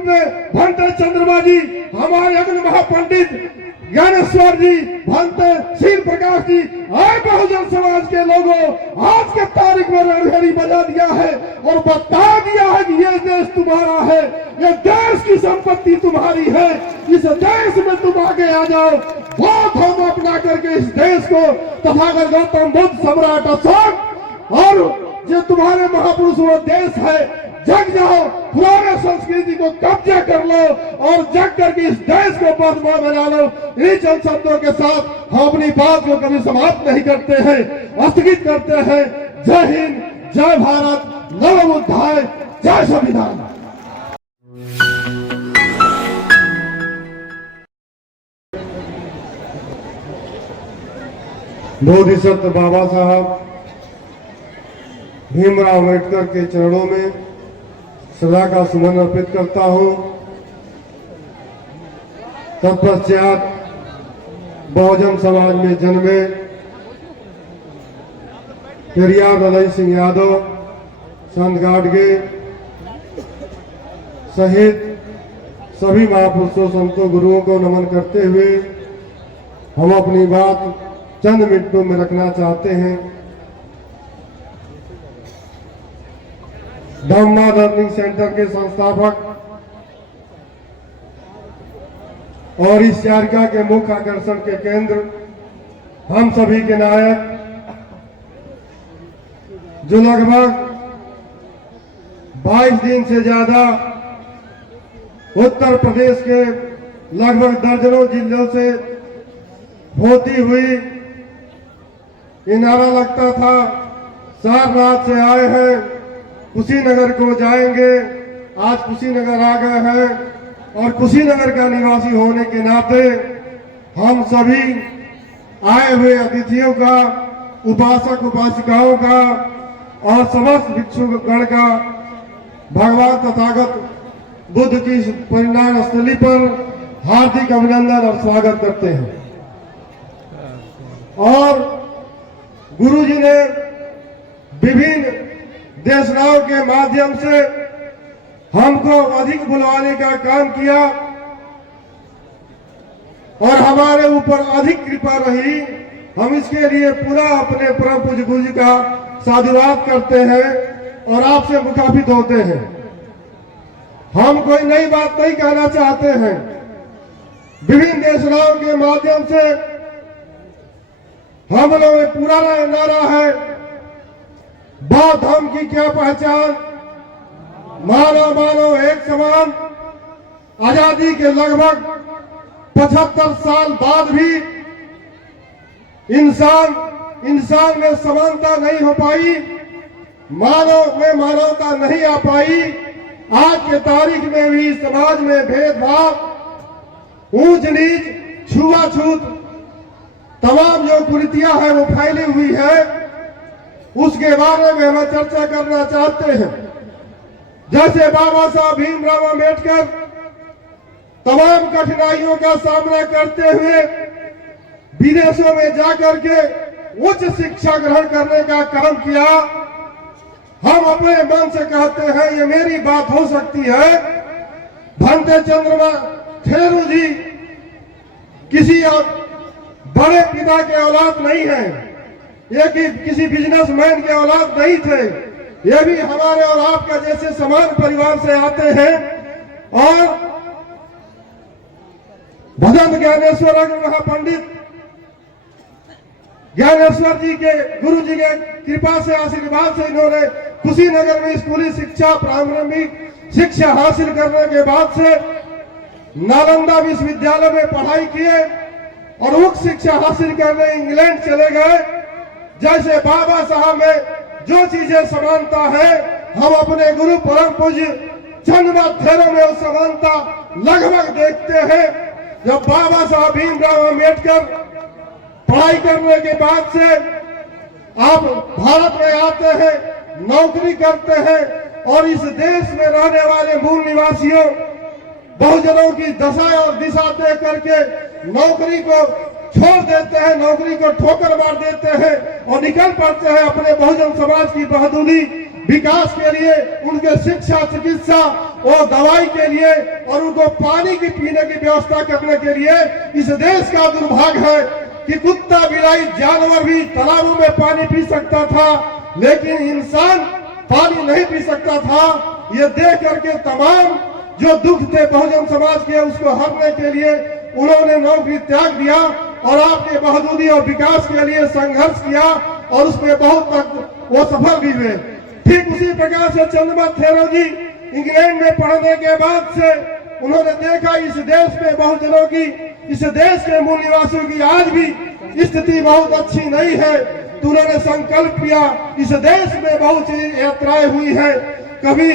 भंते चंद्रमा जी, हमारे अग्नि महापंडित ज्ञानेश्वर जी, भंते शील प्रकाश जी, आए बहुजन समाज के लोगों, आज के तारीख में रणघड़ी बजा दिया है और बता दिया है कि ये देश तुम्हारा है, ये देश की संपत्ति तुम्हारी है, इस देश में तुम आगे आ जाओ। बहुत हम अपना करके इस देश को तथागत गौतम बुद्ध, सम्राट अशोक और जो तुम्हारे महापुरुष वो देश है, जग जाओ, पुराने संस्कृति को कब्जा कर लो और जग करके इस देश को वर्तमान बना लो। इन चंद शब्दों के साथ हम अपनी बात को कभी समाप्त नहीं करते हैं, स्थगित करते हैं। जय हिंद, जय भारत, नव बुद्धाय, जय संविधान। बोधिसत्व बाबा साहब भीमराव अम्बेडकर के चरणों में श्रद्धा का सुमन अर्पित करता हूं। तत्पश्चात बहुजन समाज में जन्मे पेरियार हृदय सिंह यादव, संत गाडगे सहित सभी महापुरुषों, संतों, गुरुओं को नमन करते हुए हम अपनी बात चंद मिनटों में रखना चाहते हैं। धम्मा लर्निंग सेंटर के संस्थापक और इस चारिका के मुख्य आकर्षण के केंद्र, हम सभी के नायक, जो लगभग 22 दिन से ज्यादा उत्तर प्रदेश के लगभग दर्जनों जिलों से होती हुई ये नारा लगता था, सारनाथ से आए हैं, कुशीनगर को जाएंगे। आज कुशीनगर आ गए हैं और कुशीनगर का निवासी होने के नाते हम सभी आए हुए अतिथियों का, उपासक उपासिकाओं का और समस्त भिक्षुगण का भगवान तथागत बुद्ध की परिणाम स्थली पर हार्दिक अभिनंदन और स्वागत करते हैं। और गुरु जी ने विभिन्न देशनाओं के माध्यम से हमको अधिक बुलवाने का काम किया और हमारे ऊपर अधिक कृपा रही। हम इसके लिए पूरा अपने परम पूज्य गुरु जी का साधुवाद करते हैं और आपसे मुखाफित होते हैं। हम कोई नई बात नहीं कहना चाहते हैं। विभिन्न देशनाओं के माध्यम से हम लोग में पूरा नारा है, बौद्ध धर्म की क्या पहचान, मानव मानव एक समान। आजादी के लगभग 75 साल बाद भी इंसान में समानता नहीं हो पाई, मानव में मानवता नहीं आ पाई। आज के तारीख में भी समाज में भेदभाव, ऊंच नीच, छुआछूत, तमाम जो कुरीतियां हैं वो फैली हुई है। उसके बारे में हम चर्चा करना चाहते हैं। जैसे बाबा साहब भीमराव अम्बेडकर तमाम कठिनाइयों का सामना करते हुए विदेशों में जाकर के उच्च शिक्षा ग्रहण करने का काम किया। हम अपने मन से कहते हैं, ये मेरी बात हो सकती है, भंते चंद्रमा थेरू जी किसी बड़े पिता के औलाद नहीं है, ये किसी बिजनेसमैन के औलाद नहीं थे। ये भी हमारे और आपका जैसे समान परिवार से आते हैं। और भजन ज्ञानेश्वर अग्नि महापंडित ज्ञानेश्वर जी के गुरु जी के कृपा से, आशीर्वाद से इन्होंने कुशीनगर में स्कूली शिक्षा, प्रारंभिक शिक्षा हासिल करने के बाद से नालंदा विश्वविद्यालय में पढ़ाई किए और उच्च शिक्षा हासिल करने इंग्लैंड चले गए। जैसे बाबा साहब में जो चीजें समानता है, हम अपने गुरु परम पूज्य चंद्रमा थेरो में वो समानता लगभग देखते हैं। जब बाबा साहब भीमराव अम्बेडकर पढ़ाई करने के बाद से आप भारत में आते हैं, नौकरी करते हैं और इस देश में रहने वाले मूल निवासियों, बहुजनों की दशा और दिशा देख करके नौकरी को छोड़ देते हैं, नौकरी को ठोकर मार देते हैं और निकल पड़ते हैं अपने बहुजन समाज की बहादुरी विकास के लिए, उनके शिक्षा, चिकित्सा वो दवाई के लिए और उनको पानी की पीने की व्यवस्था करने के लिए इस देश का दुर्भाग्य है कि कुत्ता बिलाई जानवर भी तालाबों में पानी पी सकता था, लेकिन इंसान पानी नहीं पी सकता था। ये देख करके तमाम जो दुख थे बहुजन समाज के, उसको हरने के लिए उन्होंने नौकरी त्याग दिया और आपके बहादुरी और विकास के लिए संघर्ष किया और उसमें बहुत तक वो सफल भी हुए। ठीक उसी प्रकार से चंद्रमत थेरो जी इंग्लैंड में पढ़ने के बाद से उन्होंने देखा इस देश में बहुजनों की, इस देश के मूल निवासियों की आज भी स्थिति बहुत अच्छी नहीं है, तो उन्होंने संकल्प किया। इस देश में बहुत सी यात्राएं हुई है, कभी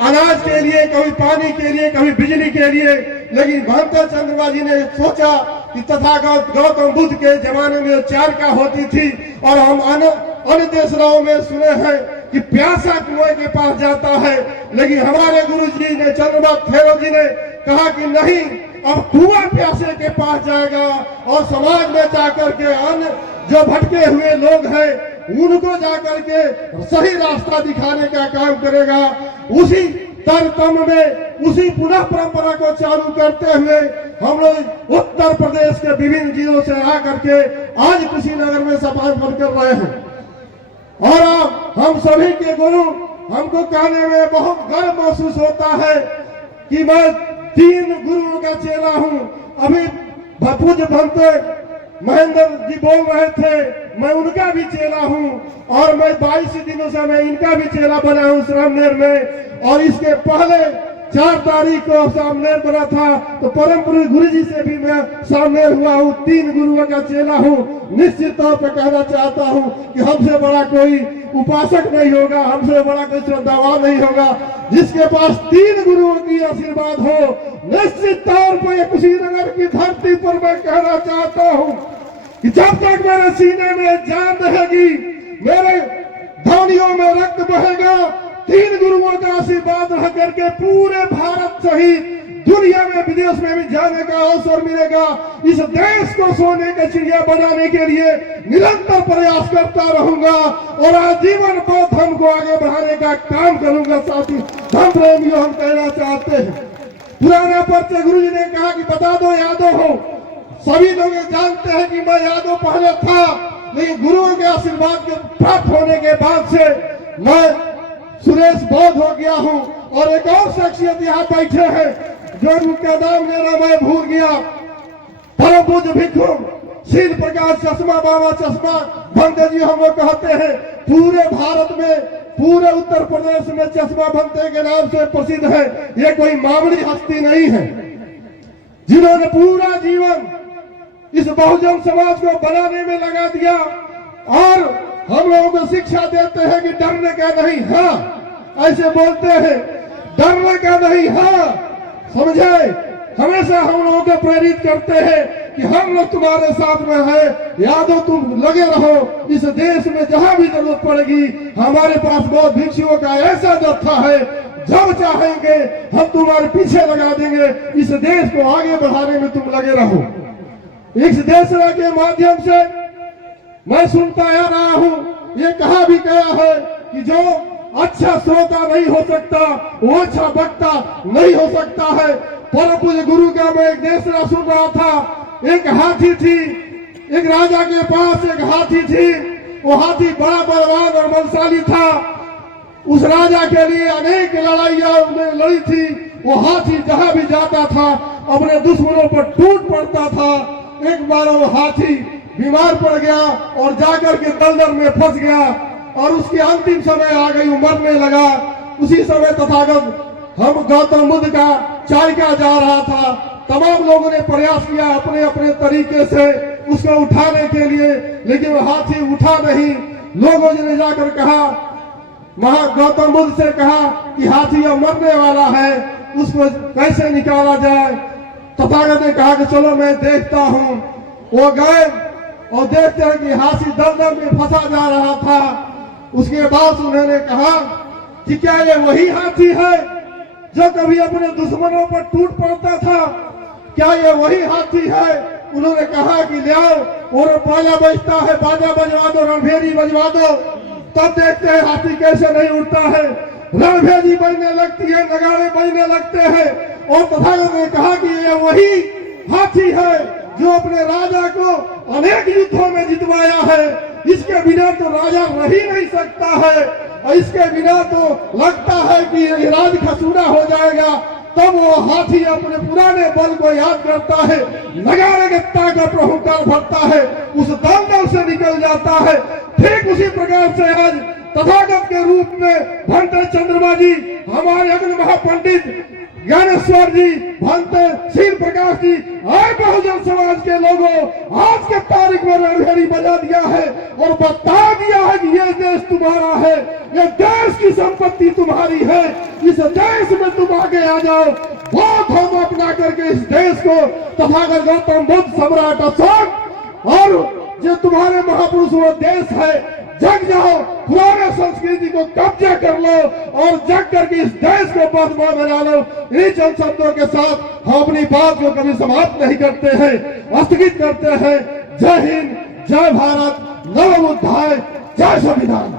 अनाज के लिए, कभी पानी के लिए, कभी बिजली के लिए, लेकिन महंत चंद्रमा जी ने सोचा कि तथागत गौतम बुद्ध के जमाने में चारका होती थी और हम अन्य देशों में सुने हैं कि प्यासा कुएं के पास जाता है, लेकिन हमारे गुरु जी ने चंद्रमत थेरो जी ने कहा कि नहीं, अब कुआं प्यासे के पास जाएगा और समाज में जाकर के अन्य जो भटके हुए लोग हैं उनको जाकर के सही रास्ता दिखाने का काम करेगा। उसी तरतम में उसी पुनः परंपरा को चालू करते हुए हम लोग उत्तर प्रदेश के विभिन्न जिलों से आकर के आज कुशीनगर में सफाई कर रहे हैं। और अब हम सभी के गुरु, हमको कहने में बहुत गर्व महसूस होता है कि मैं 3 गुरुओं का चेला हूँ। अभी पूज्य भंते महेंद्र जी बोल रहे थे, मैं उनका भी चेला हूँ और मैं 22 दिनों से मैं इनका भी चेला बना हूँ सामनेर में। और इसके पहले 4 तारीख को सामनेर बना था, तो परम गुरु जी से भी मैं सामनेर हुआ हूँ। 3 गुरुओं का चेला हूँ। निश्चित तौर पर कहना चाहता हूँ कि हमसे बड़ा कोई उपासक नहीं होगा, हमसे बड़ा कोई श्रद्धावान नहीं होगा। जिसके पास 3 गुरुओं की आशीर्वाद हो, निश्चित तौर पर कुशीनगर की धरती पर मैं कहना चाहता हूँ कि जब तक मेरे सीने में जान रहेगी, मेरे धमनियों में रक्त बहेगा, 3 गुरुओं का आशीर्वाद रह करके पूरे भारत सहित दुनिया में विदेश में भी जाने का अवसर मिलेगा। इस देश को सोने का चिड़िया बनाने के लिए निरंतर प्रयास करता रहूंगा और आजीवन बौद्ध धर्म को आगे बढ़ाने का काम करूंगा। साथी धर्म प्रेमियों, हम कहना चाहते हैं, पुराना परिचय गुरु जी ने कहा कि बता दो यादव हो। सभी लोग जानते हैं कि मैं यादव पहले था, लेकिन गुरुओं के आशीर्वाद के प्राप्त होने के बाद से मैं सुरेश बौद्ध हो गया हूँ। और एक और शख्सियत यहाँ बैठे हैं जो उनका नाम मेरा मैं भूल गया, परम पूज्य भिक्षु शील प्रकाश चश्मा बाबा चश्मा भंते जी हम लोग कहते हैं। पूरे भारत में, पूरे उत्तर प्रदेश में चश्मा भंते के नाम से प्रसिद्ध है। ये कोई मामूली हस्ती नहीं है, जिन्होंने पूरा जीवन इस बहुजन समाज को बनाने में लगा दिया और हम लोगों को शिक्षा देते हैं कि डरने का नहीं, हाँ ऐसे बोलते हैं, डरने का नहीं, हाँ समझे। हमेशा हम लोगों को प्रेरित करते हैं कि हम लोग तुम्हारे साथ में है, यादव तुम लगे रहो। इस देश में जहां भी जरूरत पड़ेगी, हमारे पास बहुत भिक्षुओं का ऐसा जत्था है, जब चाहेंगे हम तुम्हारे पीछे लगा देंगे। इस देश को आगे बढ़ाने में तुम लगे रहो। इस देश के माध्यम से मैं सुनता आ रहा हूँ, ये कहा भी गया है कि जो अच्छा श्रोता नहीं हो सकता वो अच्छा वक्ता नहीं हो सकता है। परम पूज्य गुरु का मैं एक देश सुन रहा था, एक हाथी थी, एक राजा के पास एक हाथी थी। वो हाथी बड़ा बलवान और बलशाली था। उस राजा के लिए अनेक लड़ाइयां लड़ी थी। वो हाथी जहां भी जाता था अपने दुश्मनों पर टूट पड़ता था। एक बार वो हाथी बीमार पड़ गया और जाकर के दलदल में फंस गया और उसकी अंतिम समय आ गई, मरने लगा। उसी समय तथागत हम गौतम बुद्ध का चारिका जा रहा था। तमाम लोगों ने प्रयास किया अपने अपने तरीके से उसको उठाने के लिए, लेकिन वो हाथी उठा नहीं। लोगों ने जाकर कहा, गौतम बुद्ध से कहा कि हाथी अब मरने वाला है, उसको कैसे निकाला जाए। तथागत ने कहा कि चलो मैं देखता हूँ। वो गए और देखते हैं कि हाथी दलदल में फंसा जा रहा था। उसके बाद उन्होंने कहा कि क्या ये वही हाथी है जो कभी अपने दुश्मनों पर टूट पड़ता था? क्या ये वही हाथी है? उन्होंने कहा कि ले आओ, और बाजा बजता है, बाजा बजवा दो, रणभेरी बजवा दो, तब देखते हैं हाथी कैसे नहीं उठता है। रणभेदी बजने लगती है, नगाड़े बजने लगते हैं। और तथागत ने कहा कि ये वही हाथी है जो अपने राजा को अनेक युद्धों में जितवाया है। इसके बिना तो राजा रह ही नहीं सकता है, और इसके बिना तो लगता है कि ये राज खसूरा हो जाएगा। तब वो हाथी अपने पुराने बल को याद करता है, नगाड़े के ताकत पर हुंकार भरता है, उस दलदल से निकल जाता है। ठीक उसी प्रकार से आज तथागत के रूप में भंते चंद्रमा जी, हमारे अग्नि महापंडित ज्ञानेश्वर जी, भंते शील प्रकाश जी, और बहुजन समाज के लोगों आज के तारीख में रणभेरी बजा दिया है और बता दिया है कि ये देश तुम्हारा है, ये देश की संपत्ति तुम्हारी है। इस देश में तुम आगे आ जाओ, बहुत हम अपना करके इस देश को तथागत गौतम बुद्ध, सम्राट अशोक और जो तुम्हारे महापुरुष वो देश है, जग जाओ, पुराने संस्कृति को कब्जा कर लो और जग करके इस देश को बदमाश बना लो। इन चंद शब्दों के साथ हम अपनी बात को कभी समाप्त नहीं करते हैं, स्थगित करते हैं। जय हिंद, जय भारत, नव बुद्धाय, जय संविधान।